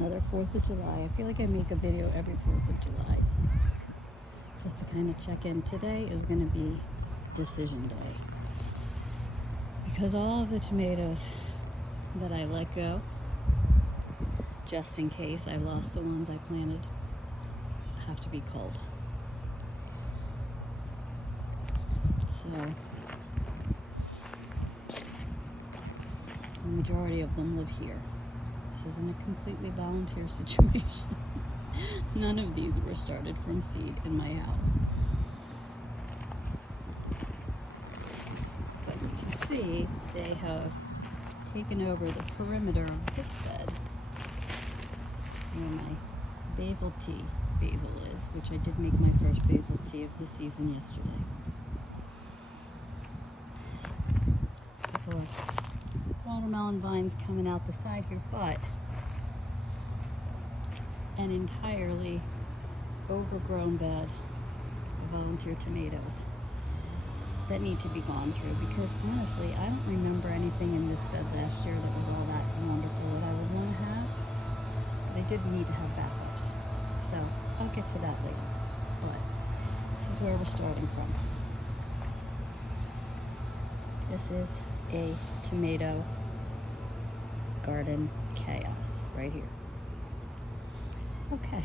another 4th of July. I feel like I make a video every 4th of July just to kind of check in. Today is going to be decision day because all of the tomatoes that I let go, just in case I lost the ones I planted, have to be culled. So the majority of them live here. This isn't a completely volunteer situation. None of these were started from seed in my house. But you can see they have taken over the perimeter of this bed where my basil is, which I did make my first basil tea of the season yesterday. Couple of watermelon vines coming out the side here, but an entirely overgrown bed of volunteer tomatoes that need to be gone through, because honestly I don't remember anything in this bed last year that was all that wonderful that I would want to have, but I did need to have backups, so I'll get to that later. But this is where we're starting from. This is a tomato garden chaos right here. Okay,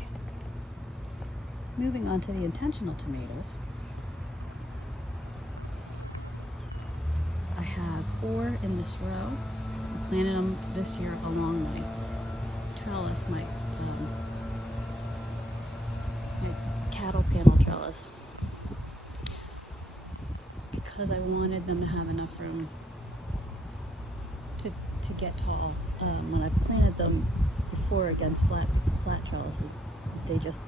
moving on to the intentional tomatoes. I have 4 in this row. I planted them this year along my trellis, my cattle panel trellis, because I wanted them to have enough room to get tall. When I planted them before against flat trellises, they just,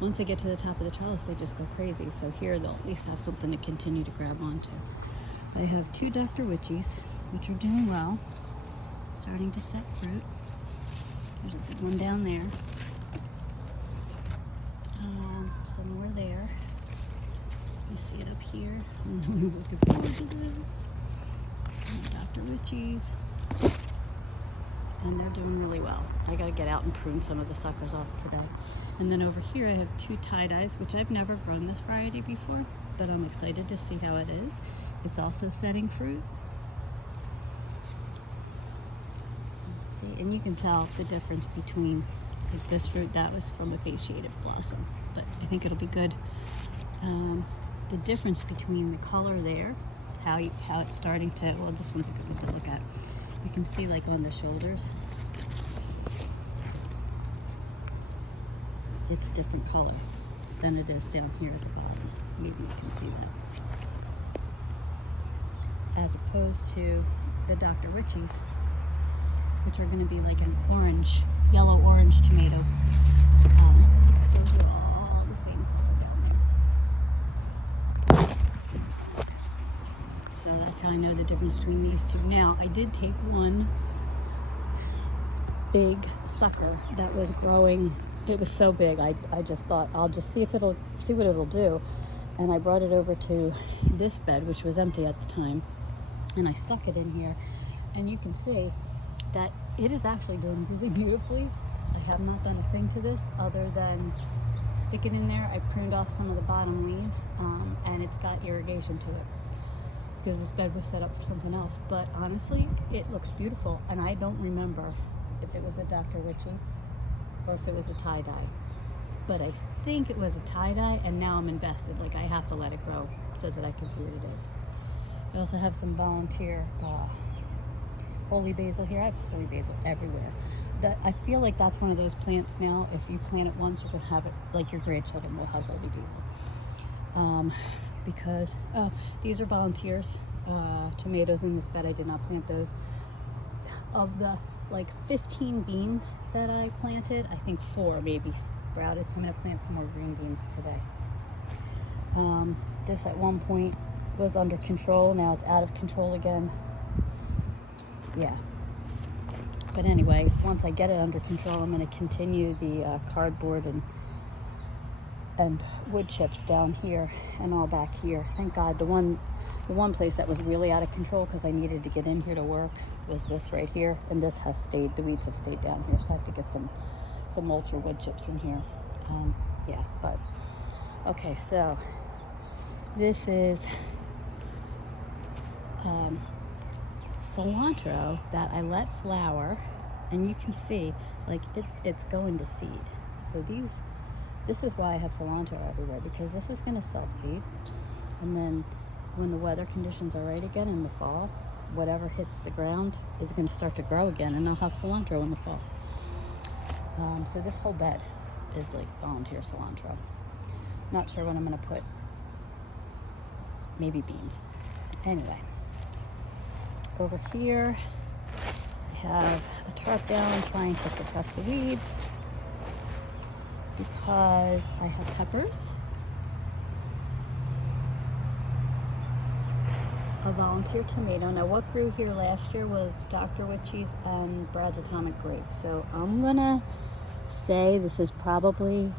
once they get to the top of the trellis, they just go crazy. So here they'll at least have something to continue to grab onto. I have 2 Dr. Witchies, which are doing well, starting to set fruit. There's a big one down there. Some more there. You see it up here. I'm looking forward to this. Dr. Witchies. And they're doing really well. I gotta get out and prune some of the suckers off today. And then over here I have 2 tie-dyes, which I've never grown this variety before, but I'm excited to see how it is. It's also setting fruit. See, and you can tell the difference between, like, this fruit, that was from a fasciated blossom, but I think it'll be good. The difference between the color there, how it's starting to, well, this one's a good one to look at. You can see, like, on the shoulders, it's different color than it is down here at the bottom. Maybe you can see that. As opposed to the Dr. Witchies, which are going to be like an orange, yellow-orange tomato. Those are all the same color down there. So that's how I know the difference between these two. Now, I did take one big sucker that was growing. It was so big, I just thought, I'll just see what it'll do. And I brought it over to this bed, which was empty at the time, and I stuck it in here. And you can see that it is actually doing really beautifully. I have not done a thing to this other than stick it in there. I pruned off some of the bottom leaves, and it's got irrigation to it, because this bed was set up for something else. But honestly, it looks beautiful, and I don't remember if it was a Dr. Witchy or if it was a tie-dye. But I think it was a tie-dye, and now I'm invested. Like, I have to let it grow so that I can see what it is. I also have some volunteer holy basil here. I have holy basil everywhere. I feel like that's one of those plants now, if you plant it once, you can have it, like your grandchildren will have holy basil. Because, these are volunteers, tomatoes in this bed. I did not plant those. Of the, like, 15 beans that I planted, I think 4 maybe sprouted, so I'm going to plant some more green beans today. This at one point was under control, now it's out of control again. Yeah. But anyway, once I get it under control, I'm going to continue the cardboard and wood chips down here and all back here. Thank God, the one place that was really out of control, because I needed to get in here to work, was this right here, and this has stayed, the weeds have stayed down here, so I have to get some some mulch or wood chips in here. Yeah, but okay, so this is cilantro that I let flower, and you can see like it's going to seed. So this is why I have cilantro everywhere, because this is going to self-seed, and then when the weather conditions are right again in the fall, whatever hits the ground is going to start to grow again, and I'll have cilantro in the fall. So this whole bed is like volunteer cilantro. Not sure what I'm going to put. Maybe beans. Anyway, over here I have a tarp down trying to suppress the weeds because I have peppers, a volunteer tomato. Now what grew here last year was Dr. Witchy's and Brad's Atomic Grape. So I'm gonna say this is probably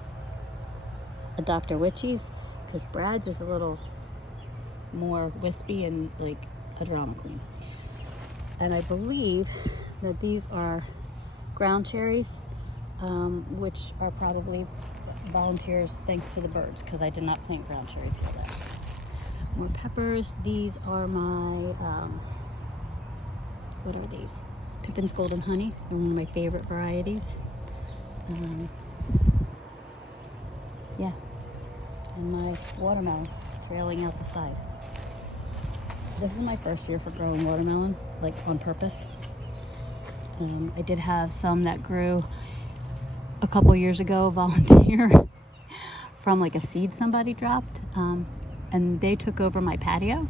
a Dr. Witchy's, because Brad's is a little more wispy and like a drama queen. And I believe that these are ground cherries, which are probably volunteers thanks to the birds, because I did not plant ground cherries here last year. More peppers. These are my, what are these? Pippin's Golden Honey. They're one of my favorite varieties. Yeah. And my watermelon trailing out the side. This is my first year for growing watermelon, like on purpose. I did have some that grew a couple years ago, volunteer, from like a seed somebody dropped. And they took over my patio,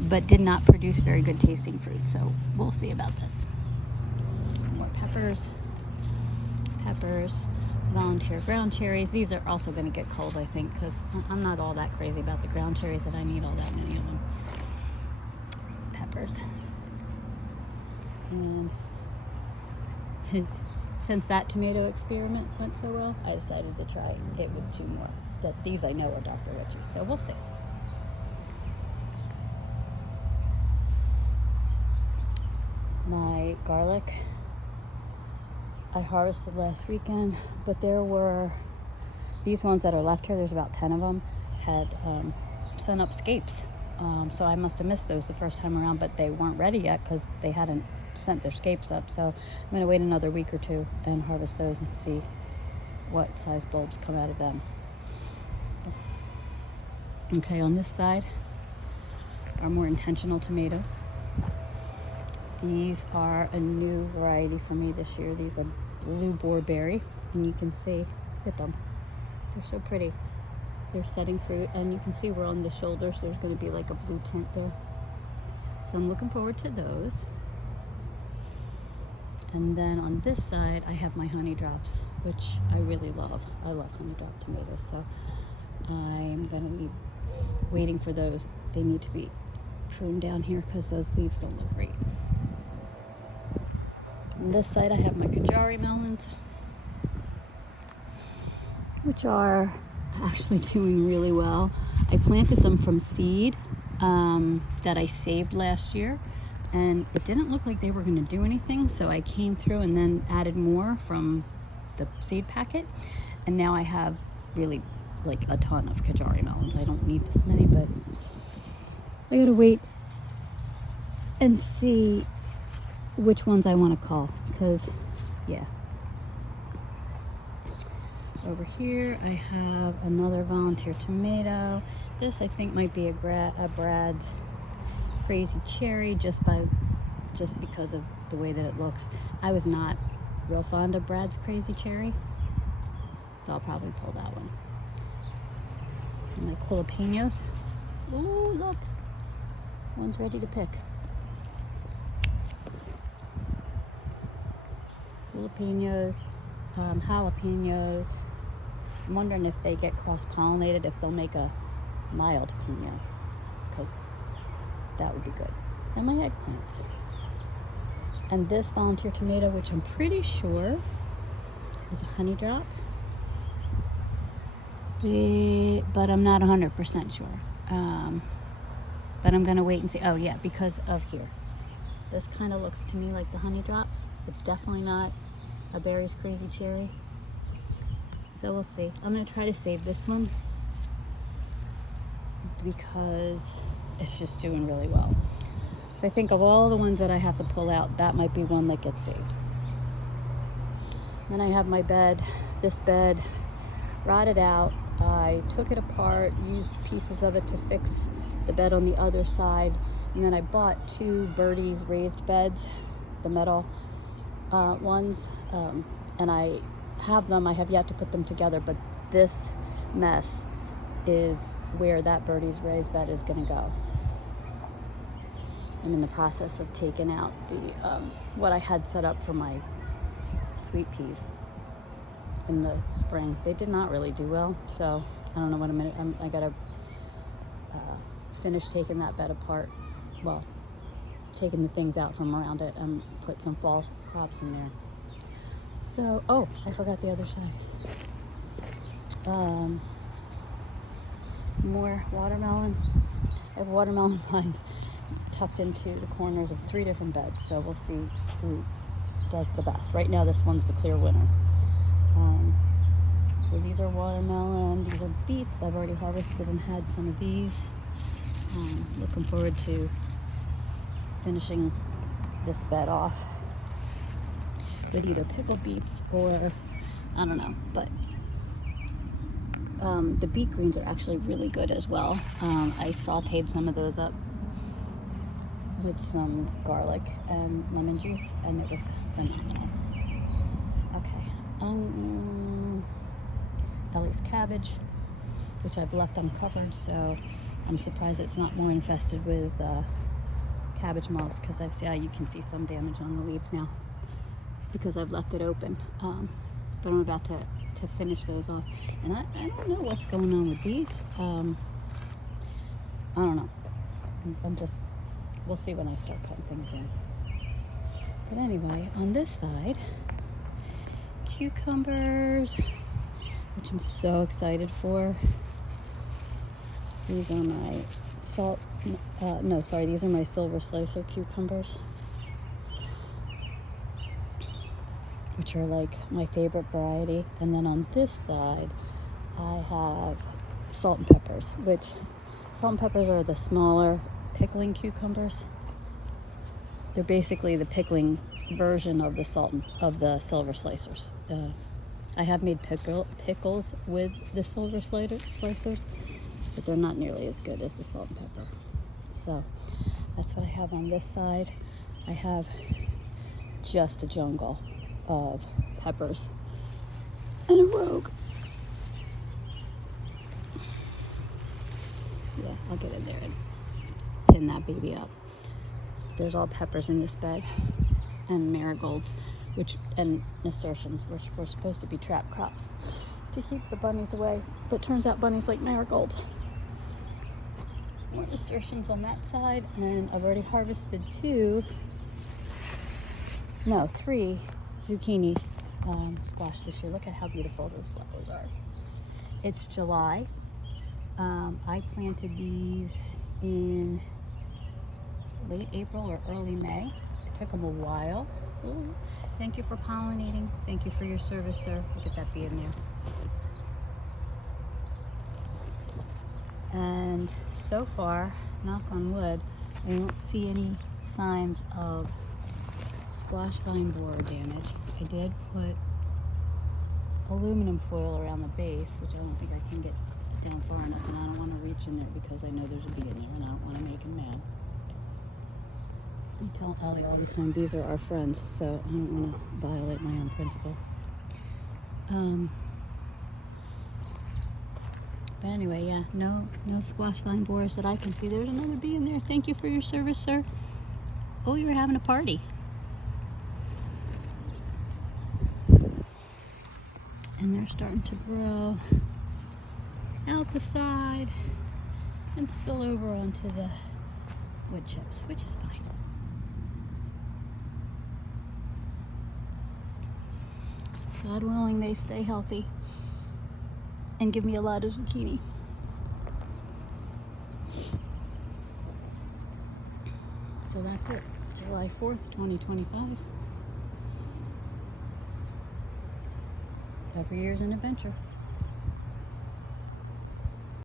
but did not produce very good tasting fruit. So we'll see about this. More peppers, volunteer ground cherries. These are also going to get cold, I think, because I'm not all that crazy about the ground cherries that I need all that many of them. Peppers. And since that tomato experiment went so well, I decided to try it with two more. These I know are Dr. Witchy's, so we'll see. My garlic I harvested last weekend, but there were these ones that are left here, there's about 10 of them, had sent up scapes. So I must have missed those the first time around, but they weren't ready yet because they hadn't sent their scapes up. So I'm going to wait another week or two and harvest those and see what size bulbs come out of them. Okay, on this side are more intentional tomatoes. These are a new variety for me this year. These are blue boarberry, and you can see, look at them. They're so pretty. They're setting fruit, and you can see where on the shoulders there's going to be like a blue tint there. So I'm looking forward to those. And then on this side, I have my honey drops, which I really love. I love honey drop tomatoes, so I'm going to be waiting for those. They need to be pruned down here because those leaves don't look great. On this side, I have my Kajari melons, which are actually doing really well. I planted them from seed that I saved last year, and it didn't look like they were going to do anything, so I came through and then added more from the seed packet, and now I have really like a ton of Kajari melons. I don't need this many, but I gotta wait and see which ones I want to call, because yeah. Over here I have another volunteer tomato. This I think might be a Brad's Crazy Cherry, just because of the way that it looks. I was not real fond of Brad's Crazy Cherry, so I'll probably pull that one. And my jalapenos. Oh, look, one's ready to pick. Jalapenos. I'm wondering if they get cross-pollinated, if they'll make a mild pino, because that would be good. And my eggplants. And this volunteer tomato, which I'm pretty sure is a honey drop, but I'm not 100% sure. But I'm gonna wait and see. Oh yeah, because of here. This kind of looks to me like the honey drops. It's definitely not a Berry's Crazy Cherry. So we'll see. I'm gonna try to save this one because it's just doing really well. So I think of all the ones that I have to pull out, that might be one that gets saved. Then I have my bed. This bed, rotted out. I took it apart, used pieces of it to fix the bed on the other side, and then I bought 2 Birdie's raised beds, the metal ones, and I have them. I have yet to put them together, but this mess is where that Birdie's raised bed is going to go. I'm in the process of taking out the what I had set up for my sweet peas in the spring. They did not really do well, so I don't know what I gotta finish taking that bed apart. Well, taking the things out from around it and put some fall crops in there. So, oh, I forgot the other side. More watermelon. I have watermelon vines tucked into the corners of 3 different beds, so we'll see who does the best. Right now, this one's the clear winner. So these are watermelon, these are beets. I've already harvested and had some of these. Looking forward to finishing this bed off with either pickled beets or, I don't know, but the beet greens are actually really good as well. I sauteed some of those up with some garlic and lemon juice, and it was phenomenal. Okay, Ellie's cabbage, which I've left uncovered, so I'm surprised it's not more infested with cabbage moths, because you can see some damage on the leaves now because I've left it open. But I'm about to finish those off, and I don't know what's going on with these. I don't know. We'll see when I start cutting things down. But anyway, on this side, cucumbers, which I'm so excited for. These are my these are my silver slicer cucumbers, which are like my favorite variety. And then on this side, I have salt and peppers, which salt and peppers are the smaller pickling cucumbers. They're basically the pickling version of the silver slicers. I have made pickles with the silver slicers, but they're not nearly as good as the salt and pepper. So that's what I have on this side. I have just a jungle of peppers and a rogue. Yeah, I'll get in there and pin that baby up. There's all peppers in this bed, and marigolds, and nasturtiums, which were supposed to be trap crops to keep the bunnies away, but turns out bunnies like marigolds. More nasturtiums on that side, and I've already harvested 3 zucchini squash this year. Look at how beautiful those flowers are. It's July. I planted these in late April or early May. It took them a while. Ooh. Thank you for pollinating. Thank you for your service, sir. Look at that bee in there. And so far, knock on wood, I don't see any signs of squash vine borer damage. I did put aluminum foil around the base, which I don't think I can get down far enough, and I don't want to reach in there because I know there's a bee in there and I don't want to make him mad. I tell Ellie all the time, bees are our friends, so I don't want to violate my own principle. But anyway, yeah, no squash vine borers that I can see. There's another bee in there. Thank you for your service, sir. Oh, you were having a party. And they're starting to grow out the side and spill over onto the wood chips, which is fine. So God willing, they stay healthy and give me a lot of zucchini. So that's it. July 4th, 2025. Every year's an adventure.